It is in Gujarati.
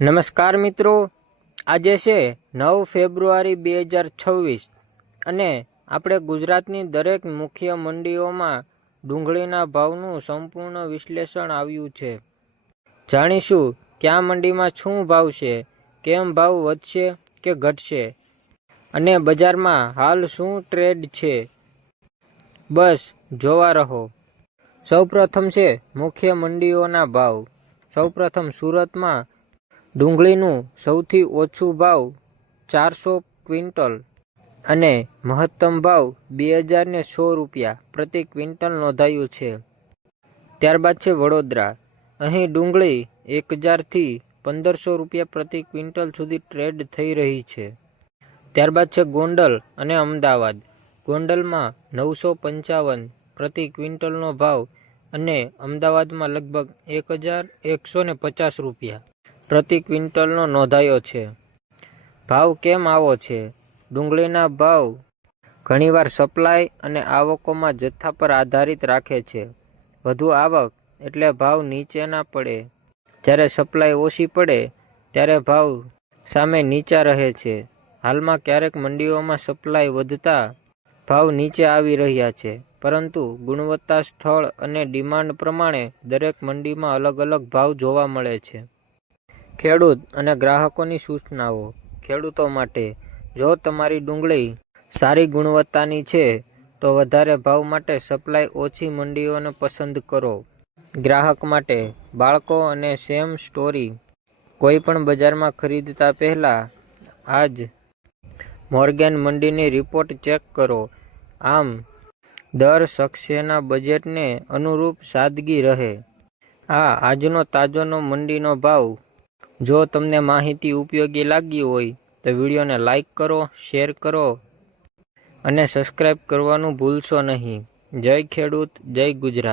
નમસ્કાર મિત્રો, આજે છે 9 ફેબ્રુઆરી 2026 અને આપણે ગુજરાતની દરેક મુખ્ય મંડીઓમાં ડુંગળીના ભાવનું સંપૂર્ણ વિશ્લેષણ આવ્યું છે. જાણીશું કયા મંડીમાં શું ભાવ છે, કેમ ભાવ વધશે કે ઘટશે અને બજારમાં હાલ શું ટ્રેડ છે. બસ જોવા રહો. સૌપ્રથમ છે મુખ્ય મંડીઓના ભાવ. સૌપ્રથમ સુરતમાં ડુંગળીનું સૌથી ઓછું ભાવ 400 ક્વિન્ટલ અને મહત્તમ ભાવ 20100 રૂપિયા પ્રતિ ક્વિન્ટલ નોંધાયું છે. ત્યારબાદ છે વડોદરા. અહીં ડુંગળી 1000 થી 1500 રૂપિયા પ્રતિ ક્વિન્ટલ સુધી ટ્રેડ થઈ રહી છે. ત્યારબાદ છે ગોંડલ અને અમદાવાદ. ગોંડલમાં 955 પ્રતિ ક્વિન્ટલનો ભાવ અને અમદાવાદમાં લગભગ 1150 રૂપિયા પ્રતિ ક્વિન્ટલનો નોંધાયો છે. ભાવ કેમ આવો છે? ડુંગળીના ભાવ ઘણીવાર સપ્લાય અને આવકોમાં જથ્થા પર આધારિત રાખે છે. વધુ આવક એટલે ભાવ નીચેના પડે, જ્યારે સપ્લાય ઓછી પડે ત્યારે ભાવ સામે નીચા રહે છે. હાલમાં ક્યારેક મંડીઓમાં સપ્લાય વધતા ભાવ નીચે આવી રહ્યા છે, પરંતુ ગુણવત્તા, સ્થળ અને ડિમાન્ડ પ્રમાણે દરેક મંડીમાં અલગ અલગ ભાવ જોવા મળે છે. ખેડૂત અને ગ્રાહકોની સૂચનાઓ. ખેડૂતો માટે, જો તમારી ડુંગળી સારી ગુણવત્તાની છે તો વધારે ભાવ માટે સપ્લાય ઓછી મંડીઓને પસંદ કરો. ગ્રાહક માટે, બાળકો અને સેમ સ્ટોરી. કોઈપણ બજારમાં ખરીદતા પહેલા આજ મોર્ગેન મંડીની રિપોર્ટ ચેક કરો. આમ દર શખ્સના બજેટને અનુરૂપ સાદગી રહે. આજનો તાજોનો મંડીનો ભાવ. જો તમને માહિતી ઉપયોગી લાગી હોય તો વિડીયોને લાઈક કરો, શેર કરો અને સબસ્ક્રાઇબ કરવાનું ભૂલશો નહીં. જય ખેડૂત, જય ગુજરાત.